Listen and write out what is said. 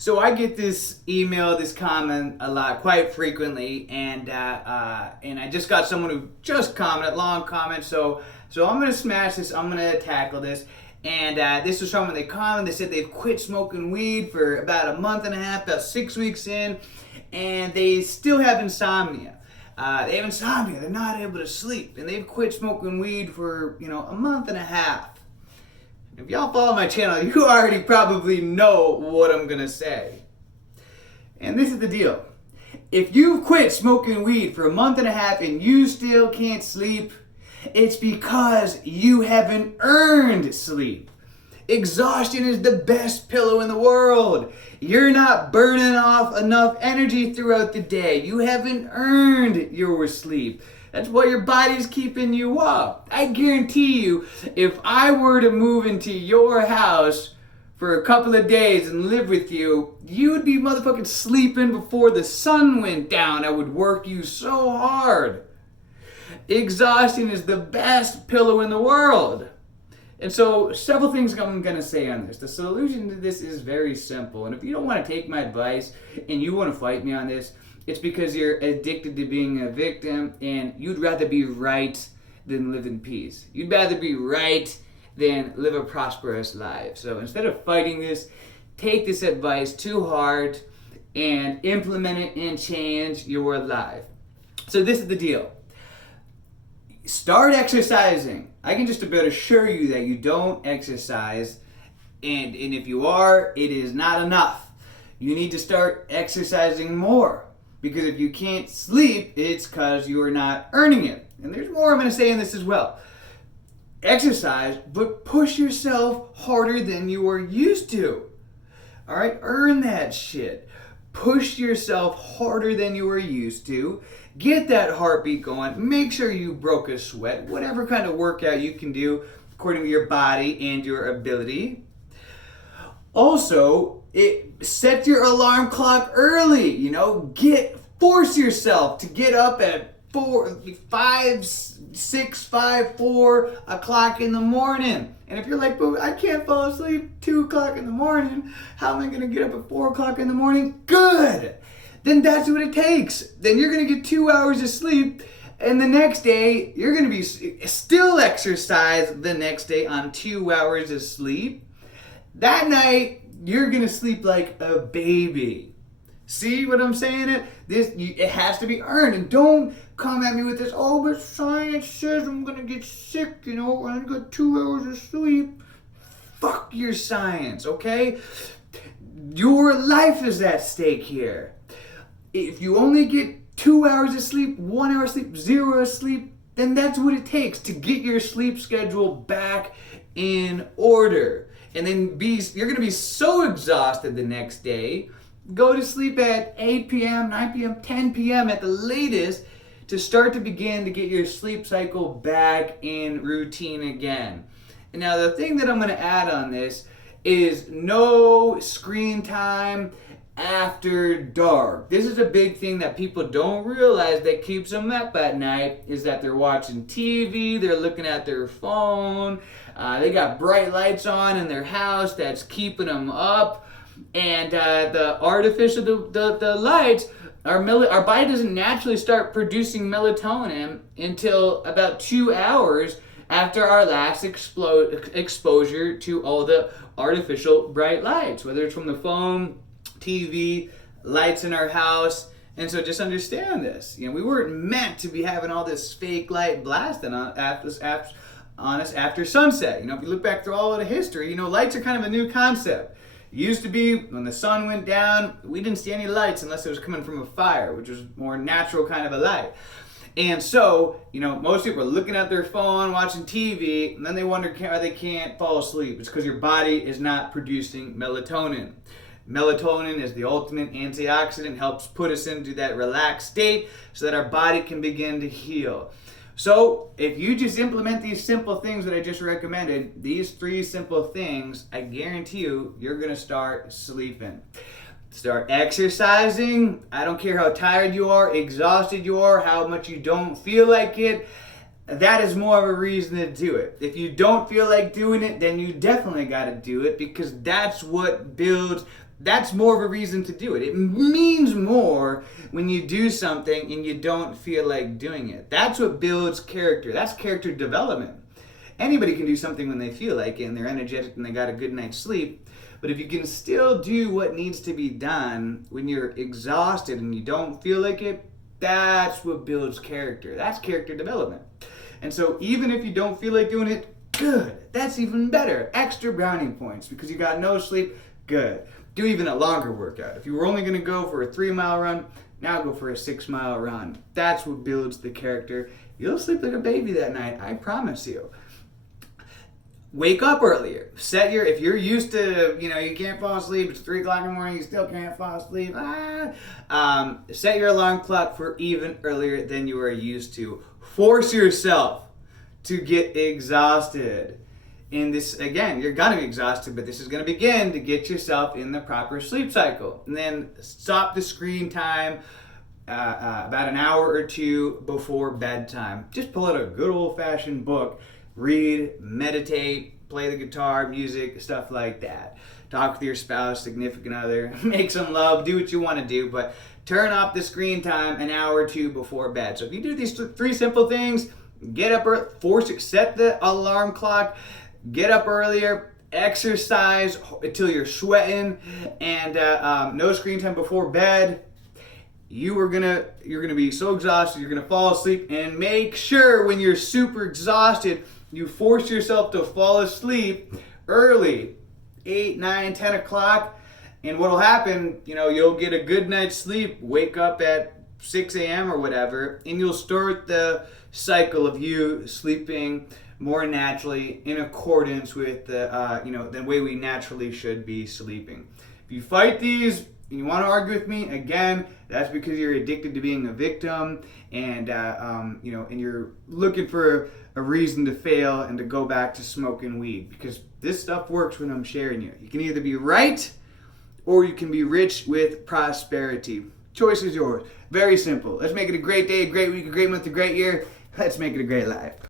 So I get this email, this comment a lot, quite frequently, and I just got someone who just commented, long comment. So I'm gonna smash this. I'm gonna tackle this. And this was someone they commented. They said they've quit smoking weed for about a month and a half, about 6 weeks in, and they still have insomnia. They have insomnia. They're not able to sleep, and they've quit smoking weed for a month and a half. If y'all follow my channel, you already probably know what I'm gonna say. And this is the deal. If you've quit smoking weed for a month and a half and you still can't sleep, it's because you haven't earned sleep. Exhaustion is the best pillow in the world. You're not burning off enough energy throughout the day. You haven't earned your sleep. That's why your body's keeping you up. I guarantee you, if I were to move into your house for a couple of days and live with you, you'd be motherfucking sleeping before the sun went down. I would work you so hard. Exhaustion is the best pillow in the world. And so, several things I'm going to say on this. The solution to this is very simple. And if you don't want to take my advice and you want to fight me on this, it's because you're addicted to being a victim and you'd rather be right than live in peace. You'd rather be right than live a prosperous life. So instead of fighting this, take this advice to heart and implement it and change your life. So this is the deal. Start exercising. I can just about assure you that you don't exercise, and if you are, it is not enough. You need to start exercising more. Because if you can't sleep, it's because you are not earning it. And there's more I'm going to say in this as well. Exercise, but push yourself harder than you are used to. All right? Earn that shit. Push yourself harder than you are used to. Get that heartbeat going. Make sure you broke a sweat. Whatever kind of workout you can do according to your body and your ability. Also, set your alarm clock early. Force yourself to get up at 4 o'clock in the morning. And if you're like, but I can't fall asleep 2 o'clock in the morning, how am I going to get up at 4 o'clock in the morning? Good. Then that's what it takes. Then you're going to get 2 hours of sleep. And the next day, you're going to be still exercise the next day on 2 hours of sleep. That night, you're going to sleep like a baby. See what I'm saying? It has to be earned. And don't come at me with this, oh, but science says I'm going to get sick, when I got 2 hours of sleep. Fuck your science, okay? Your life is at stake here. If you only get 2 hours of sleep, 1 hour of sleep, 0 hours of sleep, then that's what it takes to get your sleep schedule back in order. And then you're going to be so exhausted the next day. Go to sleep at 8 p.m., 9 p.m., 10 p.m. at the latest to start to begin to get your sleep cycle back in routine again. And now the thing that I'm going to add on this is no screen time after dark. This is a big thing that people don't realize that keeps them up at night, is that they're watching TV, they're looking at their phone, they got bright lights on in their house that's keeping them up, and the lights, our body doesn't naturally start producing melatonin until about 2 hours after our last exposure to all the artificial bright lights, whether it's from the phone, TV, lights in our house. And so just understand this. We weren't meant to be having all this fake light blasting on us after sunset. If you look back through all of the history, lights are kind of a new concept. It used to be when the sun went down, we didn't see any lights unless it was coming from a fire, which was more natural kind of a light. And so, most people are looking at their phone, watching TV, and then they wonder why they can't fall asleep. It's because your body is not producing melatonin. Melatonin is the ultimate antioxidant, helps put us into that relaxed state so that our body can begin to heal. So if you just implement these simple things that I just recommended, these 3 simple things, I guarantee you're going to start sleeping. Start exercising. I don't care how tired you are, exhausted you are, how much you don't feel like it. that is more of a reason to do it. If you don't feel like doing it, then you definitely got to do it, because that's what builds, that's more of a reason to do it. It means more when you do something and you don't feel like doing it. That's what builds character. That's character development. Anybody can do something when they feel like it and they're energetic and they got a good night's sleep. But if you can still do what needs to be done when you're exhausted and you don't feel like it, that's what builds character. That's character development. And so even if you don't feel like doing it, good. That's even better. Extra brownie points because you got no sleep, good. Do even a longer workout. If you were only going to go for a 3-mile run, now go for a 6-mile run. That's what builds the character. You'll sleep like a baby that night, I promise you. Wake up earlier. If you're used to, you can't fall asleep, it's 3 o'clock in the morning, you still can't fall asleep. Set your alarm clock for even earlier than you are used to. Force yourself to get exhausted. In this, again, you're gonna be exhausted, but this is gonna begin to get yourself in the proper sleep cycle. And then stop the screen time about an hour or two before bedtime. Just pull out a good old-fashioned book, read, meditate, play the guitar, music, stuff like that. Talk with your spouse, significant other, make some love, do what you want to do, but turn off the screen time an hour or two before bed. So if you do these 3 simple things, get up early, set the alarm clock, get up earlier, exercise until you're sweating, and no screen time before bed, you're gonna be so exhausted, you're gonna fall asleep. And make sure when you're super exhausted, you force yourself to fall asleep early, 8, 9, 10 o'clock. And what'll happen, you'll get a good night's sleep, wake up at 6 a.m. or whatever, and you'll start the cycle of you sleeping more naturally in accordance with the way we naturally should be sleeping. If you fight these and you want to argue with me, again, that's because you're addicted to being a victim, and and you're looking for a reason to fail and to go back to smoking weed, because this stuff works when I'm sharing you. You can either be right or you can be rich with prosperity. Choice is yours. Very simple. Let's make it a great day, a great week, a great month, a great year. Let's make it a great life.